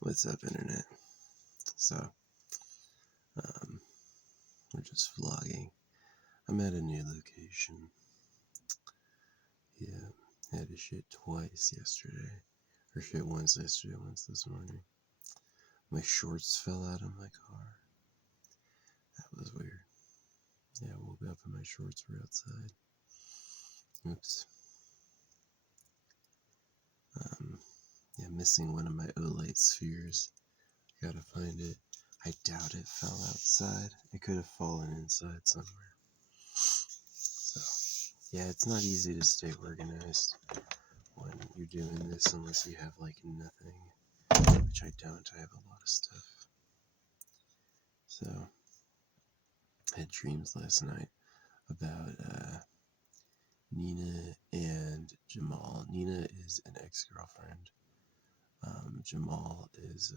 What's up, internet? So, um, we're just vlogging. I'm at a new location. Yeah, had to shit twice yesterday. Or shit once yesterday, once this morning. My shorts fell out of my car. That was weird. Yeah, I woke up and my shorts were outside. Oops. Yeah, missing one of my Olite spheres. Gotta find it. I doubt it fell outside. It could have fallen inside somewhere. So, yeah, it's not easy to stay organized when you're doing this unless you have like nothing, which I don't. I have a lot of stuff. So I had dreams last night about Nina and Jamal. Nina is an ex-girlfriend. Jamal is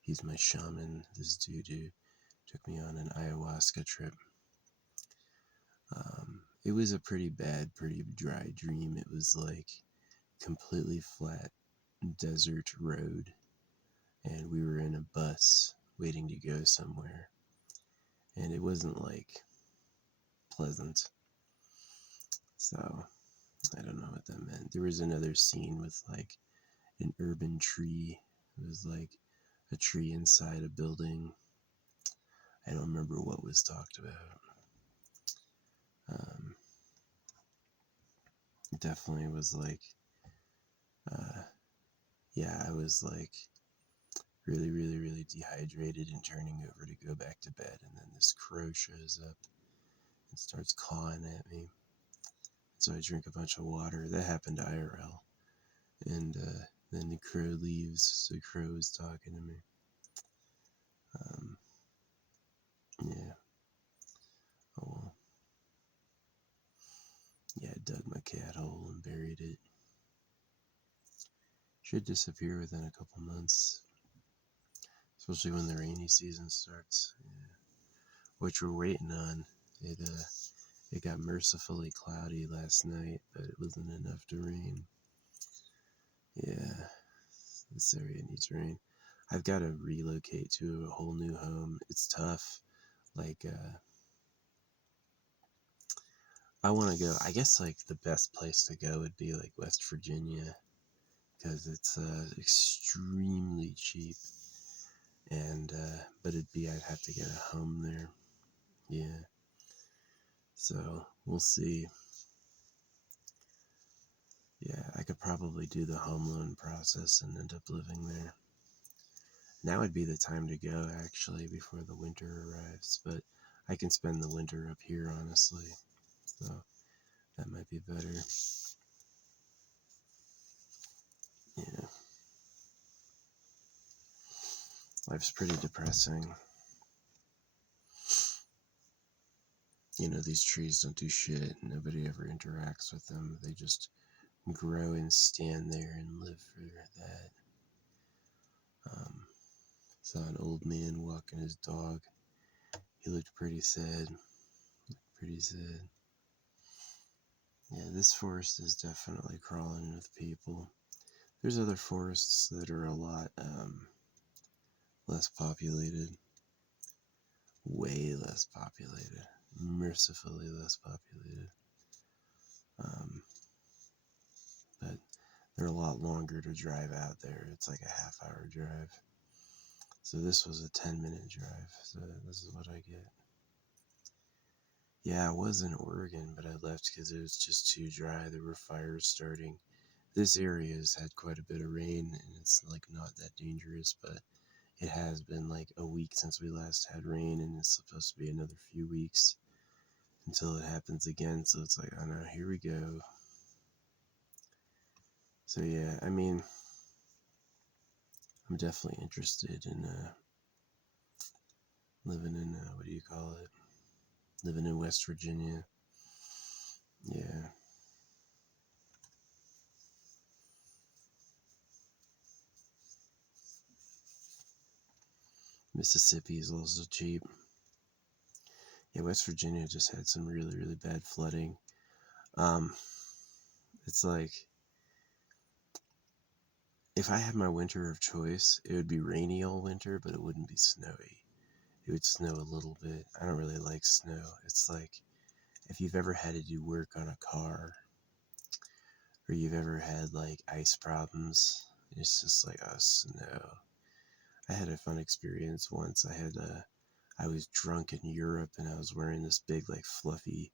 he's my shaman. This dude who took me on an ayahuasca trip. It was a pretty bad, pretty dry dream. It was like completely flat desert road, and we were in a bus waiting to go somewhere, and it wasn't like pleasant. So I don't know what that meant. There was another scene with like an urban tree. It was like a tree inside a building. I don't remember what was talked about. It definitely was like, yeah, I was like really, really, really dehydrated and turning over to go back to bed, and then this crow shows up and starts clawing at me. So I drink a bunch of water. That happened to IRL. And then the crow leaves. So the crow is talking to me. Yeah. Oh well. Yeah, I dug my cat hole and buried it. Should disappear within a couple months. Especially when the rainy season starts. Yeah. Which we're waiting on. It got mercifully cloudy last night, but it wasn't enough to rain. Yeah. This area needs rain. I've got to relocate to a whole new home. It's tough. Like, I want to go, I guess, like, the best place to go would be, like, West Virginia, because it's extremely cheap, and, but I'd have to get a home there. Yeah. So, we'll see. Yeah, I could probably do the home loan process and end up living there. Now would be the time to go, actually, before the winter arrives, but I can spend the winter up here, honestly, so that might be better. Yeah. Life's pretty depressing. You know, these trees don't do shit. Nobody ever interacts with them. They just grow and stand there and live for that. Saw an old man walking his dog. He looked pretty sad. Pretty sad. Yeah, this forest is definitely crawling with people. There's other forests that are a lot less populated. Way less populated. Mercifully less populated. But they're a lot longer to drive out there. It's like a half-hour drive. So this was a 10-minute drive. So this is what I get. Yeah, I was in Oregon, but I left because it was just too dry. There were fires starting. This area has had quite a bit of rain, and it's like not that dangerous, but it has been like a week since we last had rain, and it's supposed to be another few weeks until it happens again. So it's like, oh no, here we go. So yeah, I mean, I'm definitely interested in living in, what do you call it? Living in West Virginia. Yeah. Mississippi is also cheap. Yeah, West Virginia just had some really, really bad flooding. Um, it's like if I had my winter of choice, it would be rainy all winter, but it wouldn't be snowy. It would snow a little bit. I don't really like snow. It's like if you've ever had to do work on a car, or you've ever had like ice problems, it's just like, oh, snow. I had a fun experience once. I was drunk in Europe and I was wearing this big, like, fluffy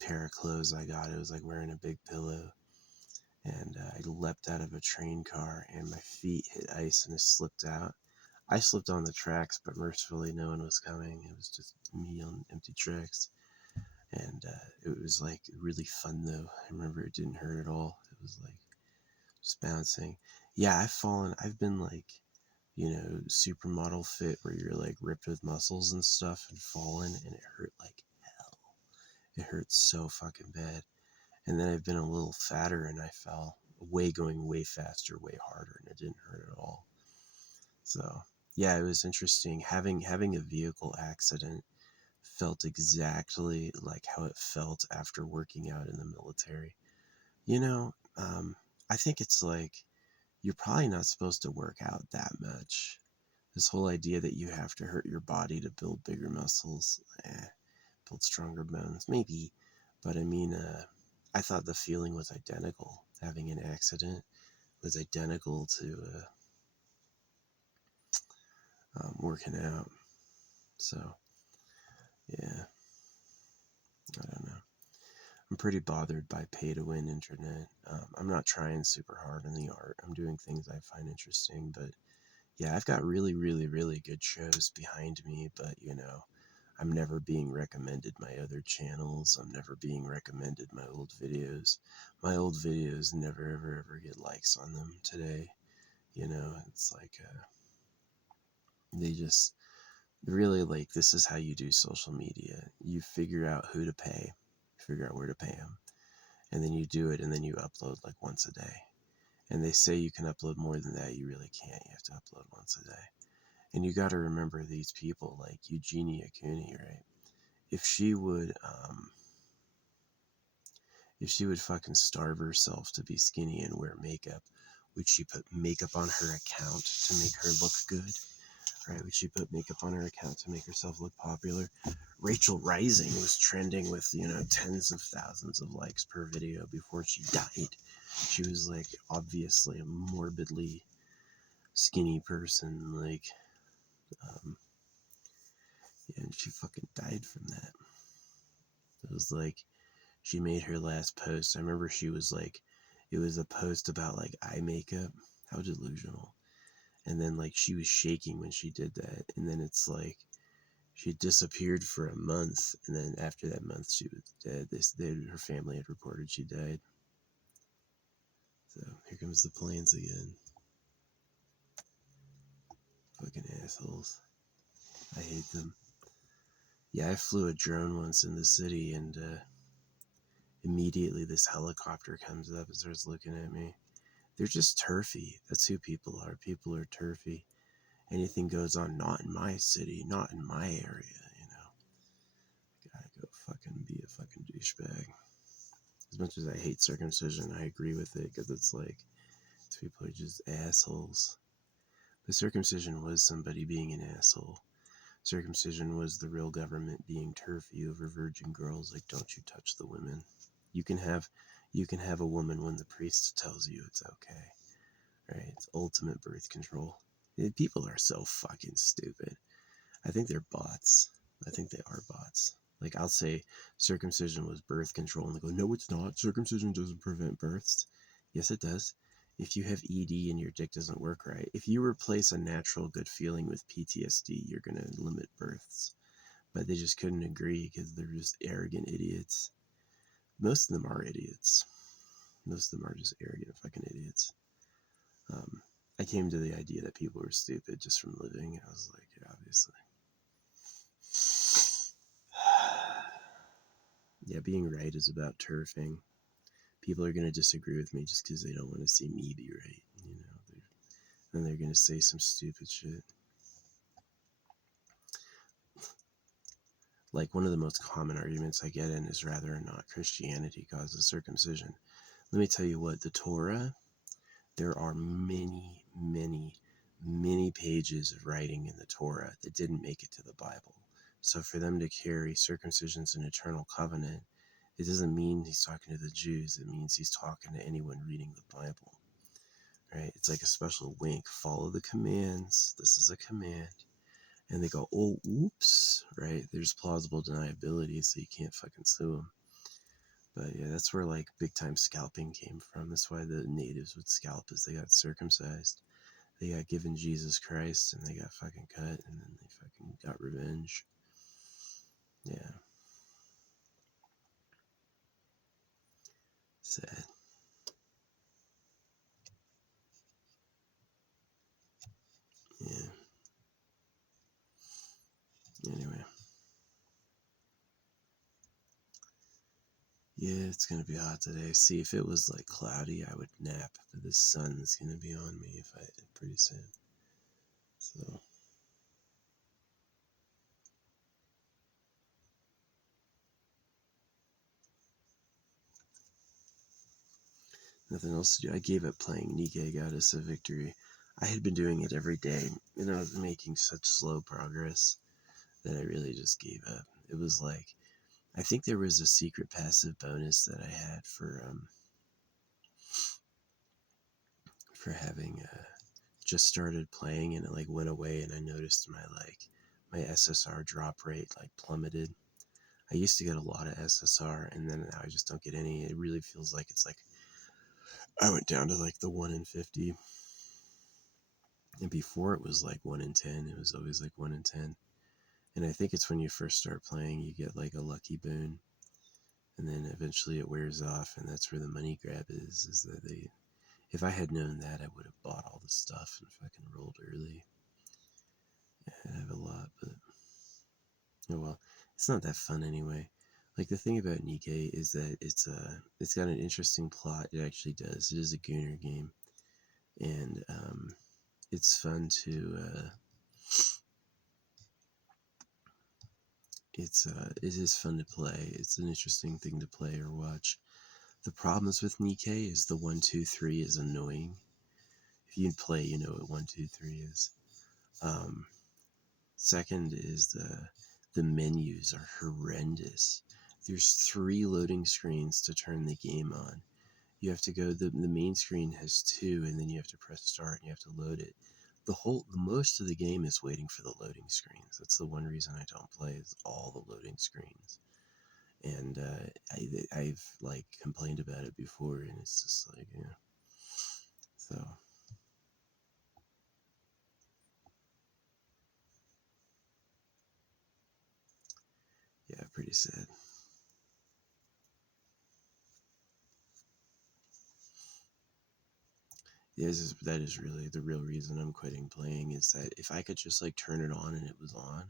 pair of clothes I got. It was like wearing a big pillow. And I leapt out of a train car and my feet hit ice and I slipped out. I slipped on the tracks, but mercifully no one was coming. It was just me on empty tracks. And it was like really fun though. I remember it didn't hurt at all. It was like just bouncing. Yeah, I've been like, supermodel fit where you're like ripped with muscles and stuff and fallen and it hurt like hell. It hurt so fucking bad. And then I've been a little fatter and I fell going way faster, way harder, and it didn't hurt at all. So yeah, it was interesting. Having a vehicle accident felt exactly like how it felt after working out in the military. You know, I think it's like you're probably not supposed to work out that much. This whole idea that you have to hurt your body to build bigger muscles, build stronger bones, maybe. But I mean, I thought the feeling was identical. Having an accident was identical to working out. So, yeah, I don't know. I'm pretty bothered by pay to win internet. I'm not trying super hard in the art. I'm doing things I find interesting, but yeah, I've got really, really, really good shows behind me, but I'm never being recommended my other channels. I'm never being recommended my old videos. My old videos never, ever, ever get likes on them today. It's like they just really like this is how you do social media. You figure out who to pay, figure out where to pay them, and then you do it, and then you upload like once a day. And they say you can upload more than that. You really can't. You have to upload once a day. And you got to remember these people like Eugenia Cooney, right? If she would, if she would fucking starve herself to be skinny and wear makeup, would she put makeup on her account to make her look good? Right? Would she put makeup on her account to make herself look popular? Rachel Rising was trending with, tens of thousands of likes per video before she died. She was like obviously a morbidly skinny person, like, yeah, and she fucking died from that. It was like she made her last post. I remember she was like, it was a post about like eye makeup. How delusional. And then like she was shaking when she did that. And then it's like she disappeared for a month. And then after that month, she was dead. Her family had reported she died. So here comes the planes again. Fucking assholes. I hate them. Yeah, I flew a drone once in the city and immediately this helicopter comes up and starts looking at me. They're just turfy. That's who people are. People are turfy. Anything goes on, not in my city, not in my area. Gotta go fucking be a fucking douchebag. As much as I hate circumcision, I agree with it because it's like, these people are just assholes. The circumcision was somebody being an asshole. Circumcision was the real government being turfy over virgin girls, like, don't you touch the women. You can have a woman when the priest tells you it's okay. Right? It's ultimate birth control. People are so fucking stupid. I think they're bots. I think they are bots. Like, I'll say circumcision was birth control, and they go, no, it's not. Circumcision doesn't prevent births. Yes, it does. If you have ED and your dick doesn't work right, if you replace a natural good feeling with PTSD, you're going to limit births. But they just couldn't agree because they're just arrogant idiots. Most of them are idiots. Most of them are just arrogant fucking idiots. I came to the idea that people were stupid just from living. I was like, yeah, obviously. Yeah, being right is about turfing. People are going to disagree with me just because they don't want to see me be right. Then they're going to say some stupid shit. Like, one of the most common arguments I get in is whether or not Christianity causes circumcision. Let me tell you what, the Torah There are many, many, many pages of writing in the Torah that didn't make it to the Bible. So for them to carry circumcision's an eternal covenant, it doesn't mean he's talking to the Jews. It means he's talking to anyone reading the Bible, right? It's like a special wink. Follow the commands. This is a command. And they go, oh, oops, right? There's plausible deniability, so you can't fucking sue them. But yeah, that's where like big time scalping came from. That's why the natives would scalp, as they got circumcised. They got given Jesus Christ and they got fucking cut, and then they fucking got revenge. Yeah. Sad. Yeah. Anyway. Yeah, it's gonna be hot today. See, if it was like cloudy, I would nap, but the sun's gonna be on me if I pretty soon. So nothing else to do. I gave up playing Nikkei Goddess of Victory. I had been doing it every day, and I was making such slow progress that I really just gave up. It was like, I think there was a secret passive bonus that I had for having just started playing, and it like went away, and I noticed my SSR drop rate like plummeted. I used to get a lot of SSR, and then now I just don't get any. It really feels like it's like I went down to like the 1 in 50. And before it was like 1 in 10. It was always like 1 in 10. And I think it's when you first start playing, you get like a lucky boon. And then eventually it wears off, and that's where the money grab is that they, if I had known that, I would have bought all the stuff and fucking rolled early. Yeah, I have a lot, but oh well, it's not that fun anyway. Like the thing about Nikkei is that it's got an interesting plot. It actually does. It is a Gooner game, and it's fun to it is fun to play. It's an interesting thing to play or watch. The problems with Nikkei is the 1, 2, 3 is annoying. If you play, you know what 1, 2, 3 is. Um, Second is the menus are horrendous. There's 3 loading screens to turn the game on. You have to go, the main screen has 2, and then you have to press start and you have to load it. The most of the game is waiting for the loading screens. That's the one reason I don't play, is all the loading screens. And I've like complained about it before, and it's just like, yeah. So yeah, pretty sad. Yeah, that is really the real reason I'm quitting playing, is that if I could just like turn it on and it was on,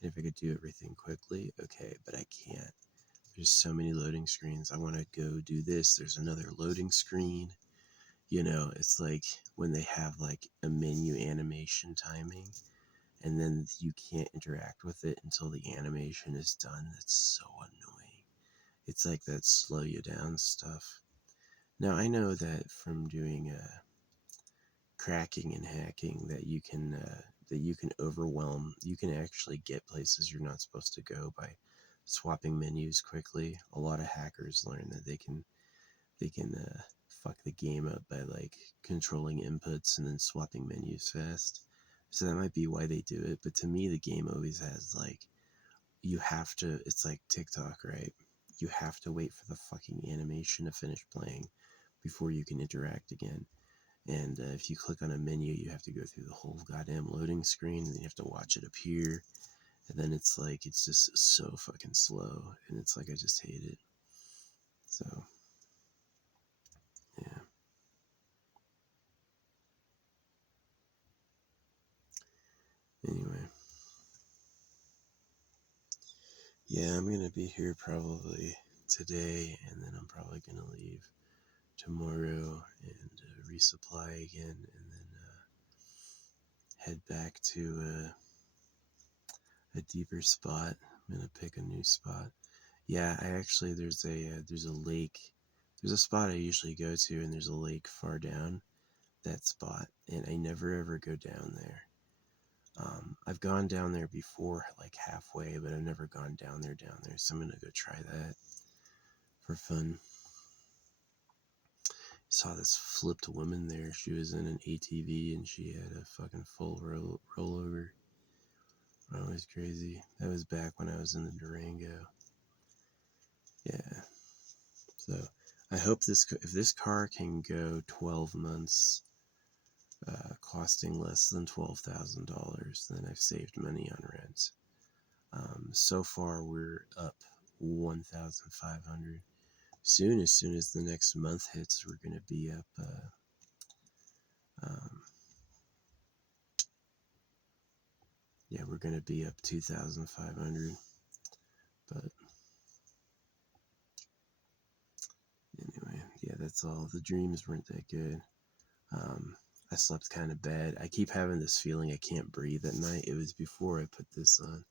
and if I could do everything quickly, okay, but I can't. There's so many loading screens. I want to go do this. There's another loading screen. You know, it's like when they have like a menu animation timing, and then you can't interact with it until the animation is done. That's so annoying. It's like that slow you down stuff. Now, I know that from doing cracking and hacking that you can overwhelm. You can actually get places you're not supposed to go by swapping menus quickly. A lot of hackers learn that they can fuck the game up by like controlling inputs and then swapping menus fast. So that might be why they do it. But to me, the game always has like, you have to. It's like TikTok, right? You have to wait for the fucking animation to finish playing before you can interact again. And if you click on a menu, you have to go through the whole goddamn loading screen, and then you have to watch it appear. And then it's like, it's just so fucking slow. And it's like, I just hate it. So, yeah. Anyway. Yeah, I'm going to be here probably today, and then I'm probably going to leave tomorrow and resupply again, and then head back to a deeper spot. I'm going to pick a new spot. Yeah, I actually, there's a lake. There's a spot I usually go to, and there's a lake far down. that spot, and I never ever go down there. I've gone down there before, like halfway, but I've never gone down there. So I'm gonna go try that for fun. Saw this flipped woman there. She was in an ATV and she had a fucking full rollover. That was crazy. That was back when I was in the Durango. Yeah. So I hope if this car can go 12 months, costing less than $12,000, then I've saved money on rent. So far we're up 1,500. As soon as the next month hits, we're gonna be up. We're gonna be up 2,500. But anyway, yeah, that's all. The dreams weren't that good. I slept kind of bad. I keep having this feeling I can't breathe at night. It was before I put this on,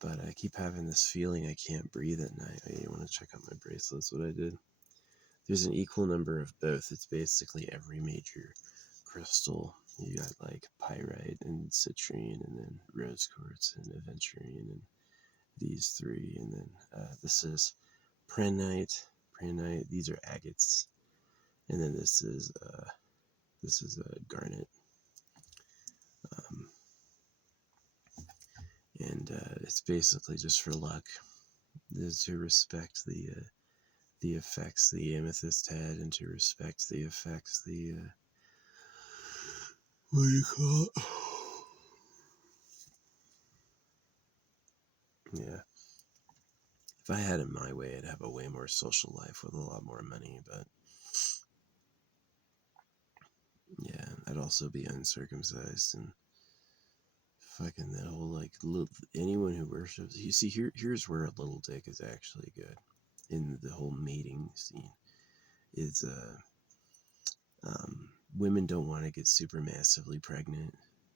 but I keep having this feeling I can't breathe at night. I want to check out my bracelets. What I did. There's an equal number of both. It's basically every major crystal. You got like pyrite and citrine, and then rose quartz and aventurine, and these three, and then this is prehnite. These are agates, and then this is garnet. And it's basically just for luck. To respect the effects the amethyst had, and to respect the effects the what do you call it? Yeah. If I had it my way, I'd have a way more social life with a lot more money, but yeah, I'd also be uncircumcised and fucking that whole like anyone who worships. You see, here's where a little dick is actually good in the whole mating scene. Is women don't want to get super massively pregnant.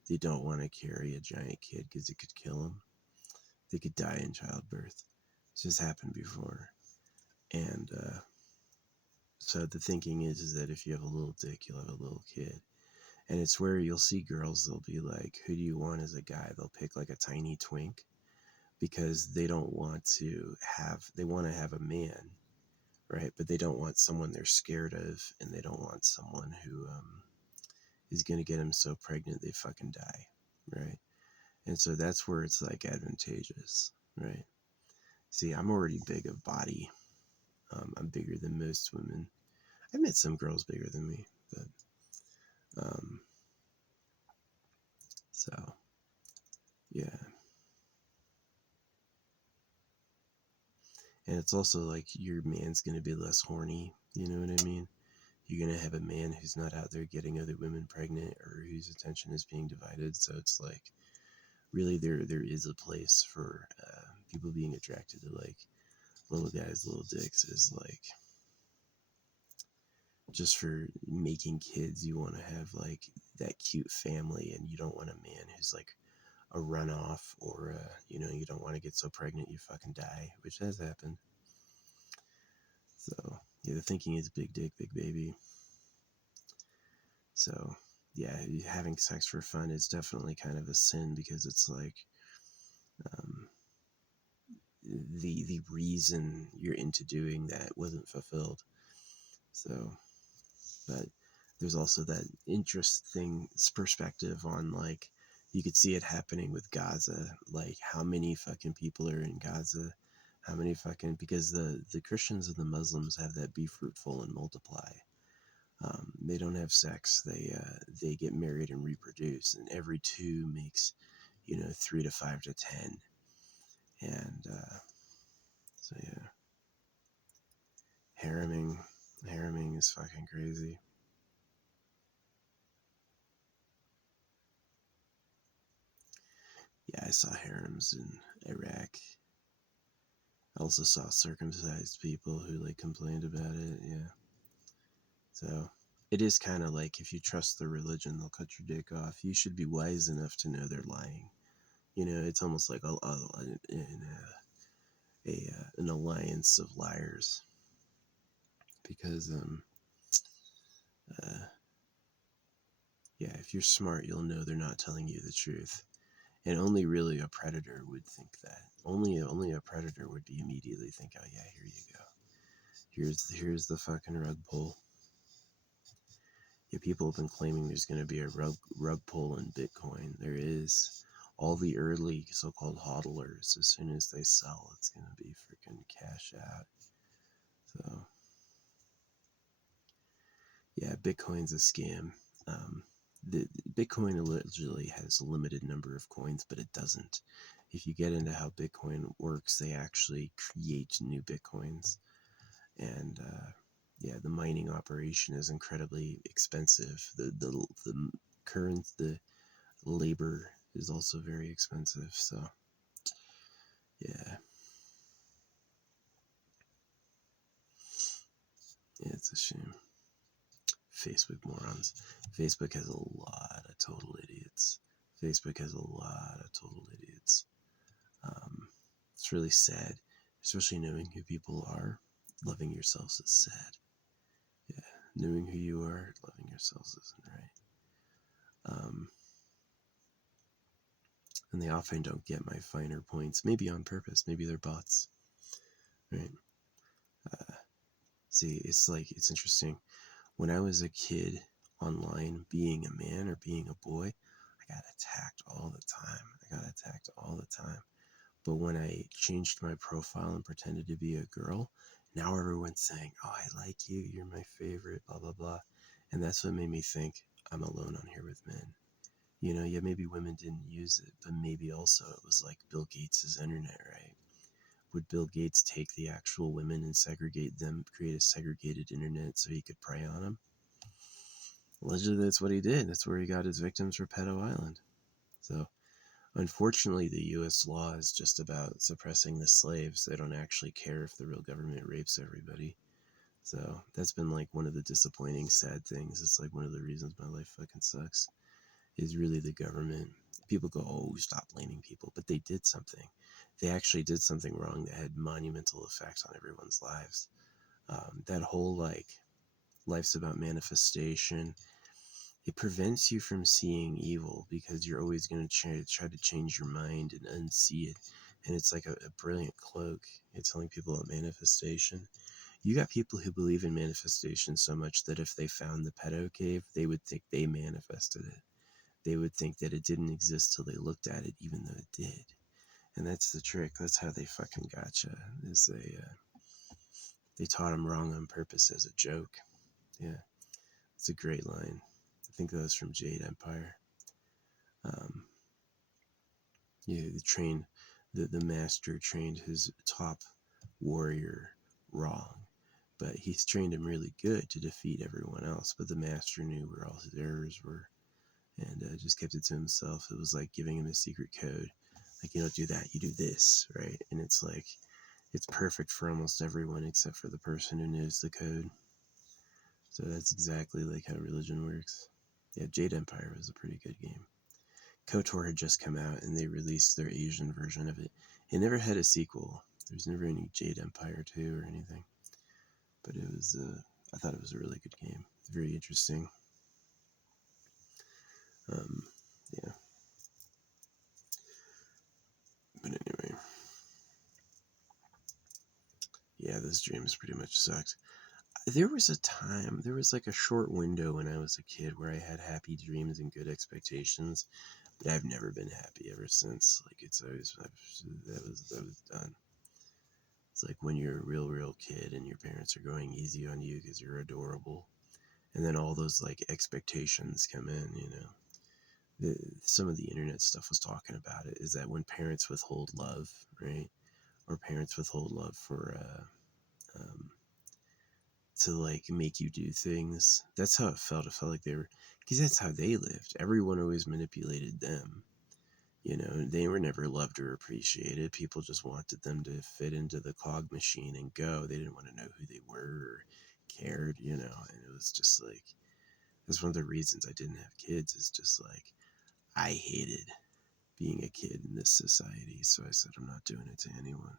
They don't want to carry a giant kid because it could kill them. They could die in childbirth. It's just happened before. And so the thinking is that if you have a little dick, you'll have a little kid. And it's where you'll see girls, they'll be like, who do you want as a guy? They'll pick like a tiny twink because they don't want to they want to have a man, right? But they don't want someone they're scared of, and they don't want someone who is going to get them so pregnant they fucking die, right? And so that's where it's like advantageous, right? See, I'm already big of body. I'm bigger than most women. I've met some girls bigger than me, but so yeah. And it's also like your man's gonna be less horny. You know what I mean? You're gonna have a man who's not out there getting other women pregnant or whose attention is being divided. So it's like really there is a place for people being attracted to like little guys, little dicks is like just for making kids. You want to have like that cute family, and you don't want a man who's like a runoff or you don't want to get so pregnant you fucking die, which has happened. So yeah, the thinking is big dick, big baby. So yeah, having sex for fun is definitely kind of a sin because it's like um, the reason you're into doing that wasn't fulfilled. So, but there's also that interesting perspective on like you could see it happening with Gaza, like how many fucking people are in Gaza, how many fucking because the Christians and the Muslims have that be fruitful and multiply. They don't have sex. They get married and reproduce, and every two makes 3 to 5 to 10, and so yeah, hareming is fucking crazy. Yeah, I saw harems in Iraq. I also saw circumcised people who like complained about it. Yeah, so it is kind of like if you trust the religion, they'll cut your dick off. You should be wise enough to know they're lying. It's almost like an alliance of liars because if you're smart, you'll know they're not telling you the truth. And only really a predator would think that. Only a predator would be immediately think, oh yeah, here you go. Here's the fucking rug pull. Yeah, people have been claiming there's going to be a rug pull in Bitcoin. There is. All the early so-called hodlers, as soon as they sell, it's going to be freaking cash out. So, yeah, Bitcoin's a scam. The Bitcoin allegedly has a limited number of coins, but it doesn't. If you get into how Bitcoin works, they actually create new Bitcoins. And yeah, the mining operation is incredibly expensive. The labor is also very expensive. So yeah, it's a shame. Facebook morons. Facebook has a lot of total idiots. Facebook has a lot of total idiots. Um, it's really sad, especially knowing who people are. Loving yourselves is sad. Yeah, knowing who you are, loving yourselves isn't right. And they often don't get my finer points, maybe on purpose, maybe they're bots, right? See, it's interesting. When I was a kid online, being a man or being a boy, I got attacked all the time. But when I changed my profile and pretended to be a girl, now everyone's saying, oh, I like you, you're my favorite, blah, blah, blah. And that's what made me think I'm alone on here with men. Yeah, maybe women didn't use it, but maybe also it was like Bill Gates' internet, right? Would Bill Gates take the actual women and segregate them, create a segregated internet so he could prey on them? Allegedly, that's what he did. That's where he got his victims for Pedo Island. So, unfortunately, the U.S. law is just about suppressing the slaves. They don't actually care if the real government rapes everybody. So, that's been like one of the disappointing, sad things. It's like one of the reasons my life fucking sucks is really the government. People go, oh, stop blaming people, but they did something. They actually did something wrong that had monumental effects on everyone's lives. That whole like life's about manifestation. It prevents you from seeing evil because you're always going to try to change your mind and unsee it. And it's like a brilliant cloak. It's telling people about manifestation. You got people who believe in manifestation so much that if they found the pedo cave, they would think they manifested it. They would think that it didn't exist till they looked at it, even though it did. And that's the trick. That's how they fucking gotcha. Is they taught them wrong on purpose as a joke. Yeah, it's a great line. I think that was from Jade Empire. Um, yeah, the master trained his top warrior wrong, but he's trained him really good to defeat everyone else. But the master knew where all his errors were, and just kept it to himself. It was like giving him a secret code. Like, you don't do that, you do this, right? And it's like, it's perfect for almost everyone except for the person who knows the code. So that's exactly like how religion works. Yeah, Jade Empire was a pretty good game. KOTOR had just come out and they released their Asian version of it. It never had a sequel. There's never any Jade Empire 2 or anything. But it was, I thought it was a really good game. Very interesting. Yeah. But anyway. Yeah, those dreams pretty much sucked. There was a time, there was like a short window when I was a kid where I had happy dreams and good expectations, but I've never been happy ever since. Like, it's always, that was done. It's like when you're a real kid and your parents are going easy on you because you're adorable. And then all those like expectations come in. Some of the internet stuff was talking about it is that when parents withhold love, right? Or parents withhold love for, to like make you do things. That's how it felt. It felt like they were, because that's how they lived. Everyone always manipulated them. They were never loved or appreciated. People just wanted them to fit into the cog machine and go. They didn't want to know who they were or cared. And it was just like, that's one of the reasons I didn't have kids, is just like, I hated being a kid in this society. So I said, I'm not doing it to anyone.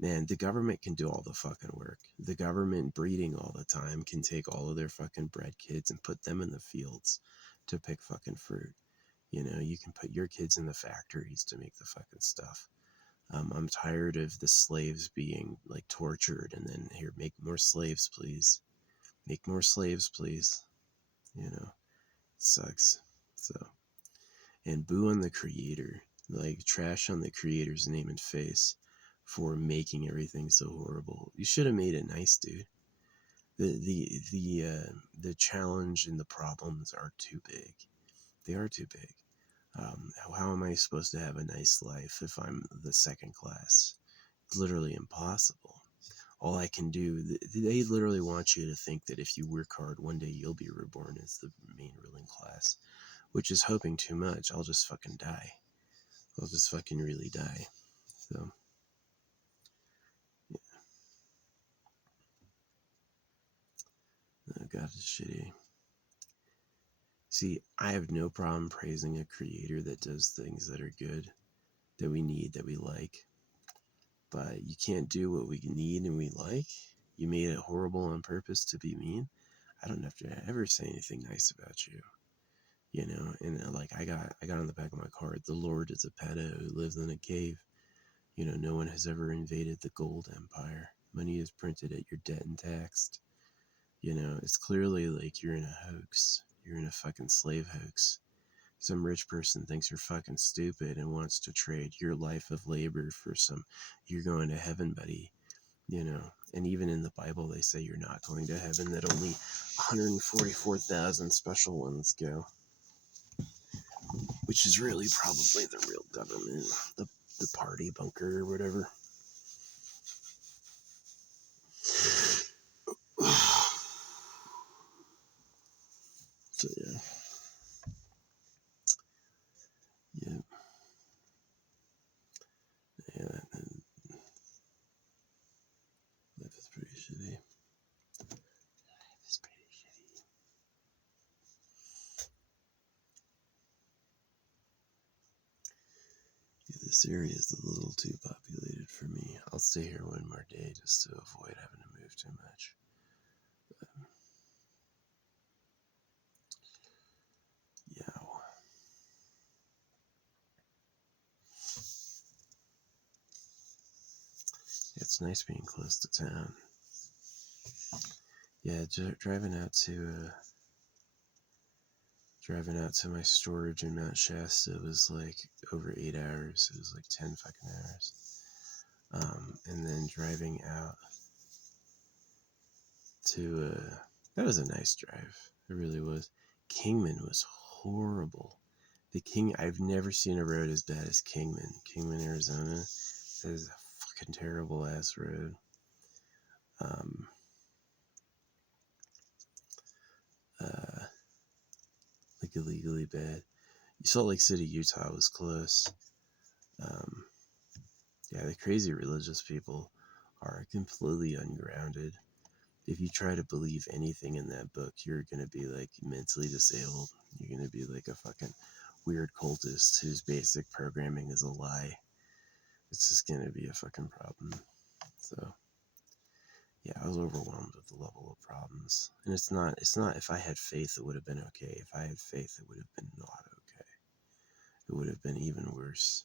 Man, the government can do all the fucking work. The government breeding all the time can take all of their fucking bred kids and put them in the fields. to pick fucking fruit. You know, you can put your kids in the factories to make the fucking stuff. I'm tired of the slaves being like tortured and then here, make more slaves, please. Make more slaves, please. You know, it sucks. So, and boo on the creator. Like, trash on the creator's name and face for making everything so horrible. You should have made it nice, dude. The challenge and the problems are too big. They are too big. How am I supposed to have a nice life if I'm the second class? It's literally impossible. All I can do, they literally want you to think that if you work hard, one day you'll be reborn as the main ruling class, which is hoping too much. I'll just fucking die. I'll just fucking really die. So, yeah. Oh, God, it's shitty. See, I have no problem praising a creator that does things that are good, that we need, that we like. But you can't do what we need and we like. You made it horrible on purpose to be mean. I don't have to ever say anything nice about you. You know, and like I got on the back of my card, the Lord is a pedo who lives in a cave. You know, no one has ever invaded the gold empire. Money is printed at your debt and taxed. You know, it's clearly like you're in a hoax. You're in a fucking slave hoax. Some rich person thinks you're fucking stupid and wants to trade your life of labor for some, you're going to heaven, buddy. You know, and even in the Bible, they say you're not going to heaven, that only 144,000 special ones go, which is really probably the real government, the party bunker or whatever. So, yeah. Yeah. Yeah, life is pretty shitty. Life is pretty shitty. Yeah, this area is a little too populated for me. I'll stay here one more day just to avoid having to move too much. But, yeah. It's nice being close to town. Yeah, driving out to my storage in Mount Shasta was like over 8 hours. It was like 10 fucking hours. And then driving out to that was a nice drive. It really was. Kingman was horrible. I've never seen a road as bad as Kingman, Arizona. That is a fucking terrible ass road. Uh, like illegally bad. Salt Lake City, Utah was close. Um, yeah, the crazy religious people are completely ungrounded. If you try to believe anything in that book, you're gonna be like mentally disabled. You're gonna be like a fucking weird cultist whose basic programming is a lie. It's just gonna be a fucking problem. So yeah, I was overwhelmed with the level of problems. And it's not if I had faith it would have been okay. If I had faith it would have been not okay. It would have been even worse.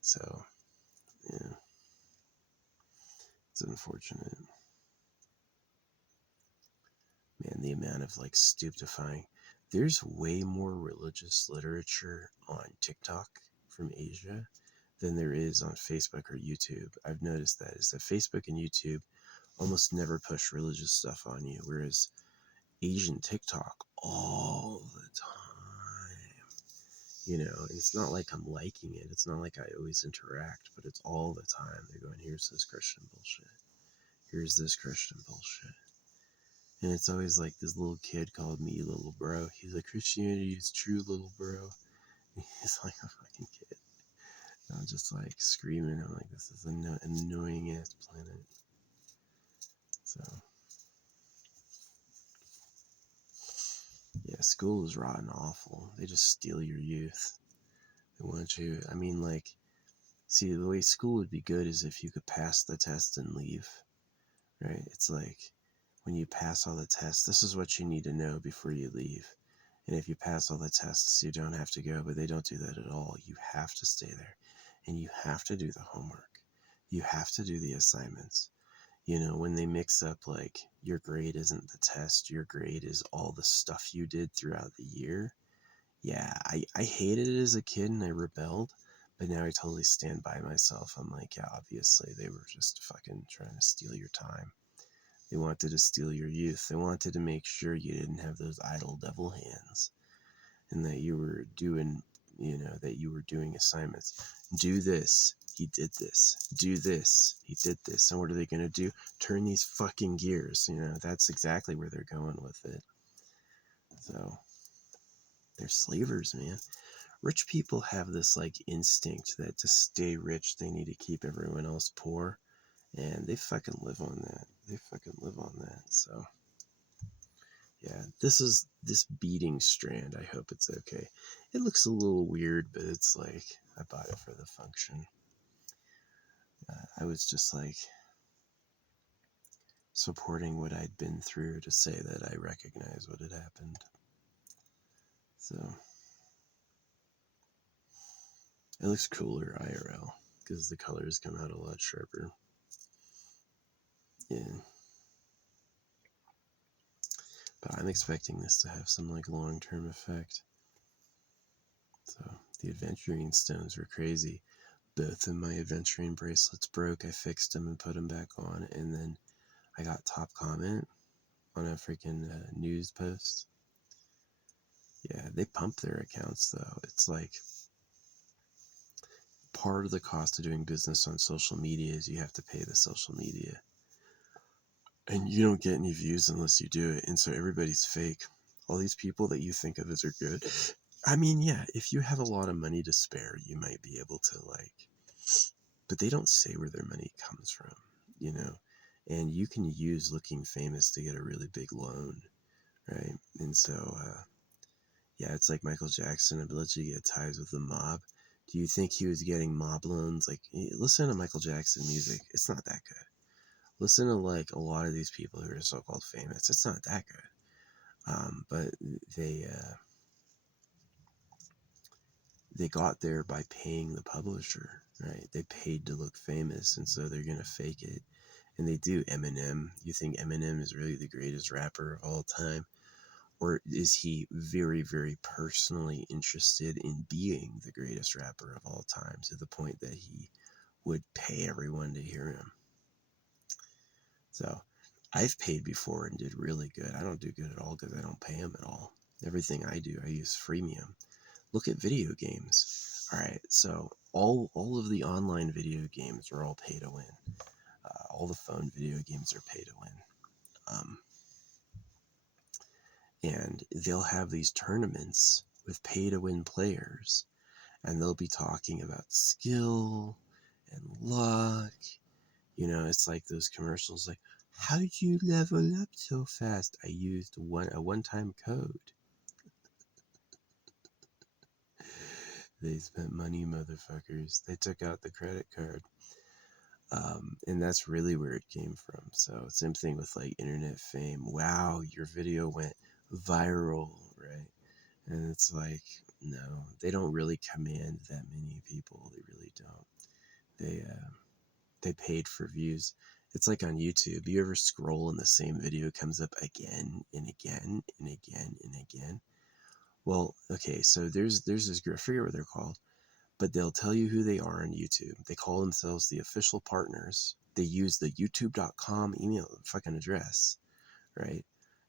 So yeah, it's unfortunate. Man, the amount of like stupefying. There's way more religious literature on TikTok from Asia than there is on Facebook or YouTube. I've noticed that is that Facebook and YouTube almost never push religious stuff on you, whereas Asian TikTok all the time. You know, it's not like I'm liking it. It's not like I always interact, but it's all the time. They're going, here's this Christian bullshit. Here's this Christian bullshit. And it's always like this little kid called me little bro. He's like, Christianity is true, little bro. And he's like a fucking kid. And I'm just like screaming. I'm like, this is an annoying ass planet. So, yeah, school is rotten awful. They just steal your youth. They want you, I mean, like, see, the way school would be good is if you could pass the test and leave, right? It's like when you pass all the tests, this is what you need to know before you leave. And if you pass all the tests, you don't have to go, but they don't do that at all. You have to stay there and you have to do the homework. You have to do the assignments. You know, when they mix up like your grade isn't the test, your grade is all the stuff you did throughout the year. Yeah, I hated it as a kid and I rebelled, but now I totally stand by myself. I'm like, yeah, obviously they were just fucking trying to steal your time. They wanted to steal your youth. They wanted to make sure you didn't have those idle devil hands and that you were doing, you know, that you were doing assignments. Do this. He did this. Do this. He did this. And what are they going to do? Turn these fucking gears. You know, that's exactly where they're going with it. So they're slavers, man. Rich people have this like instinct that to stay rich, they need to keep everyone else poor. And they fucking live on that. They fucking live on that. So yeah, this beading strand. I hope it's okay. It looks a little weird, but it's like I bought it for the function. I was just like supporting what I'd been through to say that I recognize what had happened. So it looks cooler IRL because the colors come out a lot sharper. Yeah. But I'm expecting this to have some like long-term effect. So the adventuring stones were crazy. Both of my adventuring bracelets broke. I fixed them and put them back on, and then I got top comment on a freaking news post. Yeah, they pump their accounts though. It's like part of the cost of doing business on social media is you have to pay the social media. And you don't get any views unless you do it. And so everybody's fake. All these people that you think of as are good. I mean, yeah, if you have a lot of money to spare, you might be able to like, but they don't say where their money comes from, you know? And you can use looking famous to get a really big loan, right? And so, yeah, it's like Michael Jackson, ability to get ties with the mob. Do you think he was getting mob loans? Like, listen to Michael Jackson music. It's not that good. Listen to like a lot of these people who are so-called famous. It's not that good. But they got there by paying the publisher, right? They paid to look famous, and so they're gonna fake it. And they do. Eminem. You think Eminem is really the greatest rapper of all time? Or is he very, very personally interested in being the greatest rapper of all time to the point that he would pay everyone to hear him? So I've paid before and did really good. I don't do good at all because I don't pay him at all. Everything I do, I use freemium. Look at video games. All right, so all of the online video games are all pay to win. All the phone video games are pay to win. And they'll have these tournaments with pay to win players, and they'll be talking about skill and luck. You know, it's like those commercials like, how did you level up so fast? I used a one-time code. They spent money, motherfuckers. They took out the credit card. And that's really where it came from. So same thing with like internet fame. Wow, your video went viral, right? And it's like, no, they don't really command that many people. They really don't. They paid for views. It's like on YouTube. You ever scroll and the same video comes up again and again and again and again? Well, okay, so there's this group, I forget what they're called, but they'll tell you who they are on YouTube. They call themselves the official partners. They use the youtube.com email fucking address, right?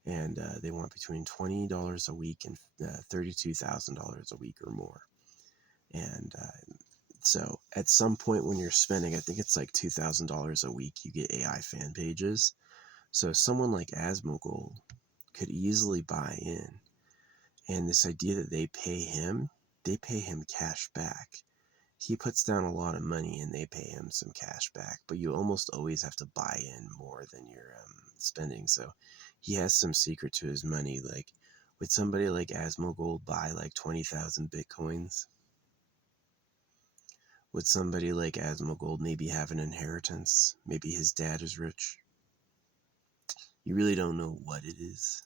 And they want between $20 a week and $32,000 a week or more. And so at some point when you're spending, I think it's like $2,000 a week, you get AI fan pages. So someone like Asmongold could easily buy in. And this idea that they pay him cash back. He puts down a lot of money and they pay him some cash back, but you almost always have to buy in more than you're spending. So he has some secret to his money. Like, would somebody like Asmongold buy like 20,000 Bitcoins? Would somebody like Asmongold maybe have an inheritance? Maybe his dad is rich. You really don't know what it is,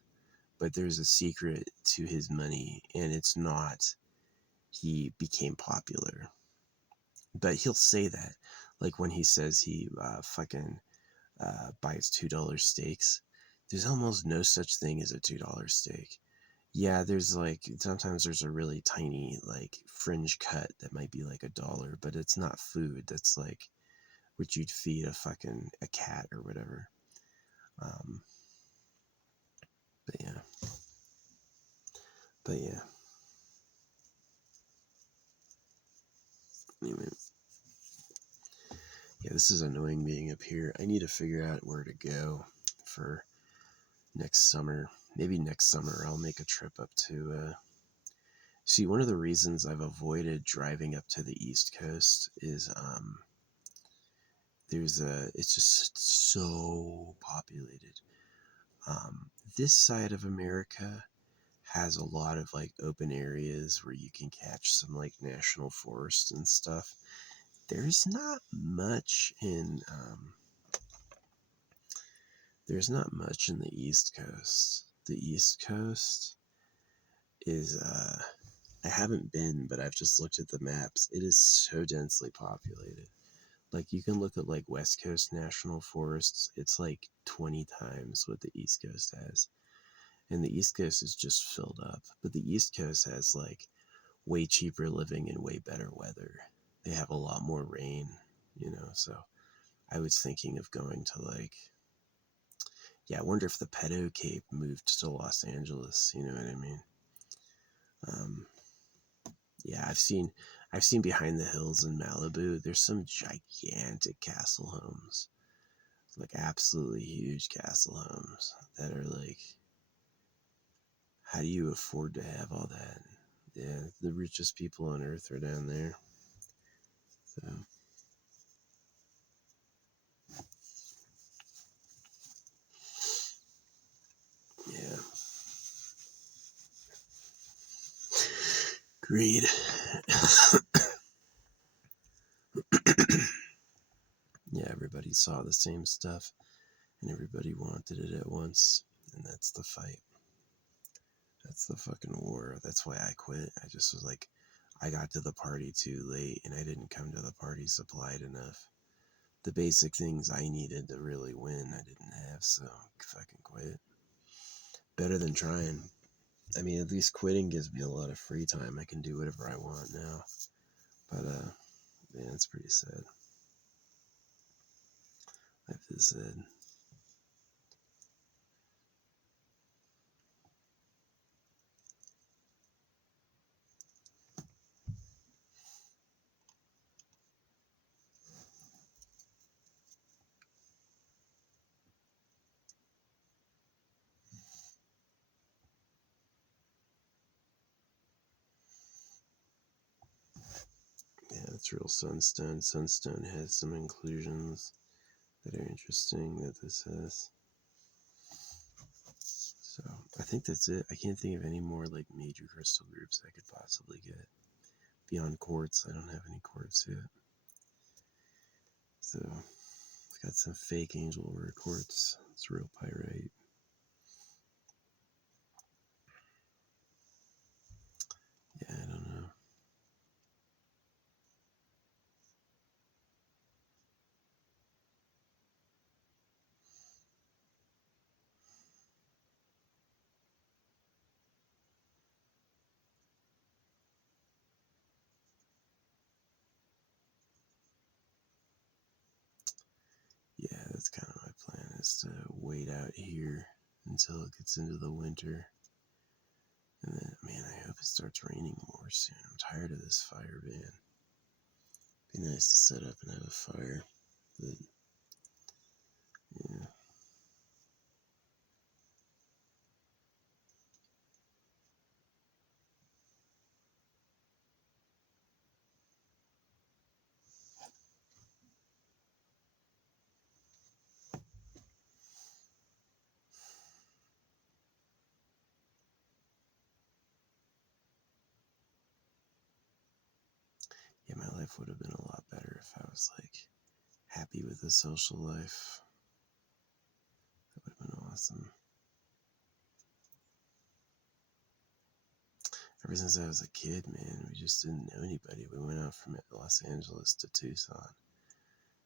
but there's a secret to his money, and it's not he became popular. But he'll say that, like when he says he fucking buys $2 steaks. There's almost no such thing as a $2 steak. Yeah, there's like sometimes there's a really tiny like fringe cut that might be like $1, but it's not food. That's like what you'd feed a cat or whatever. Um, but yeah, but yeah. Anyway, yeah, this is annoying being up here. I need to figure out where to go for next summer. Maybe next summer I'll make a trip up to. See, one of the reasons I've avoided driving up to the East Coast is it's just so populated. This side of America has a lot of like open areas where you can catch some like national forest and stuff. There's not much in the East Coast. The East Coast is I haven't been, but I've just looked at the maps. It is so densely populated. Like you can look at like West Coast national forests. It's like 20 times what the East Coast has. And the East Coast is just filled up. But the East Coast has like way cheaper living and way better weather. They have a lot more rain, so I was thinking of going to like, yeah, I wonder if the Pedo Cape moved to Los Angeles, you know what I mean? Um, yeah, I've seen behind the hills in Malibu, there's some gigantic castle homes, like absolutely huge castle homes that are like, how do you afford to have all that? Yeah, the richest people on earth are down there. So, yeah. Greed. Yeah, everybody saw the same stuff and everybody wanted it at once. And that's the fight. That's the fucking war. That's why I quit. I just was like, I got to the party too late and I didn't come to the party supplied enough. The basic things I needed to really win, I didn't have, so I fucking quit. Better than trying. I mean, at least quitting gives me a lot of free time. I can do whatever I want now. But, man, it's pretty sad. Life is sad. Yeah, it's real Sunstone. Sunstone has some inclusions that are interesting that this has. So I think that's it. I can't think of any more like major crystal groups I could possibly get. Beyond quartz, I don't have any quartz yet. So I've got some fake angel ore quartz. It's real pyrite. Yeah, I don't know. Yeah, that's kind of my plan, is to wait out here until it gets into the winter. And then, man, I hope it starts raining more soon. I'm tired of this fire ban. Be nice to set up and have a fire. But, yeah. Yeah, my life would have been a lot better if I was, like, happy with the social life. That would have been awesome. Ever since I was a kid, man, we just didn't know anybody. We went out from Los Angeles to Tucson.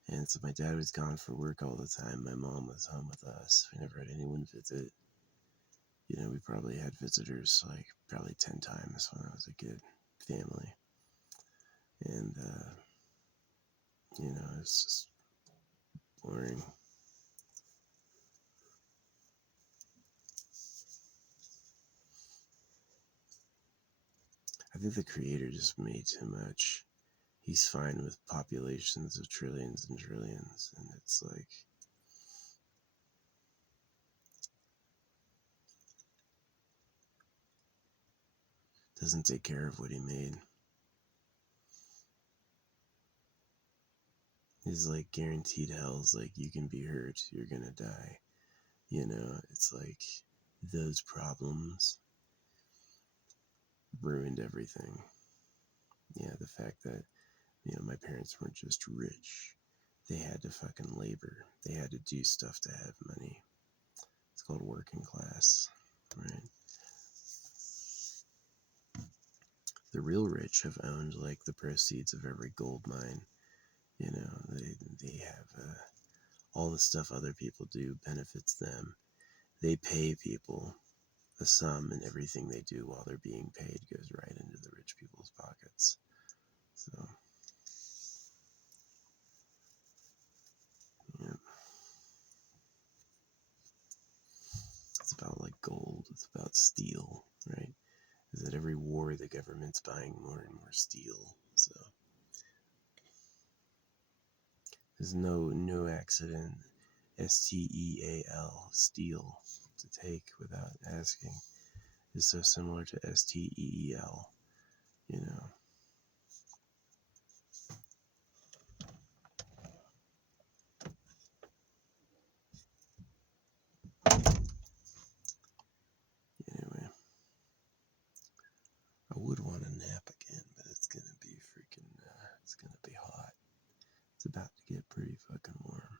And so my dad was gone for work all the time. My mom was home with us. We never had anyone visit. You know, we probably had visitors like probably 10 times when I was a kid, family. And, you know, it's just boring. I think the creator just made too much. He's fine with populations of trillions and trillions. And it's like, doesn't take care of what he made. He's like guaranteed hell's like you can be hurt, you're gonna die. You know, it's like those problems ruined everything. Yeah, the fact that, you know, my parents weren't just rich. They had to fucking labor. They had to do stuff to have money. It's called working class, right? The real rich have owned like the proceeds of every gold mine. You know, they have all the stuff other people do benefits them. They pay people a sum, and everything they do while they're being paid goes right into the rich people's pockets. So, yeah, it's about like gold. It's about steel, right? Is that every war the government's buying more and more steel. So there's no accident. STEAL, steel, to take without asking, is so similar to STEEL. You know. Anyway, I would want a nap again, but it's gonna be freaking. It's gonna be hot. It's about to get pretty fucking warm.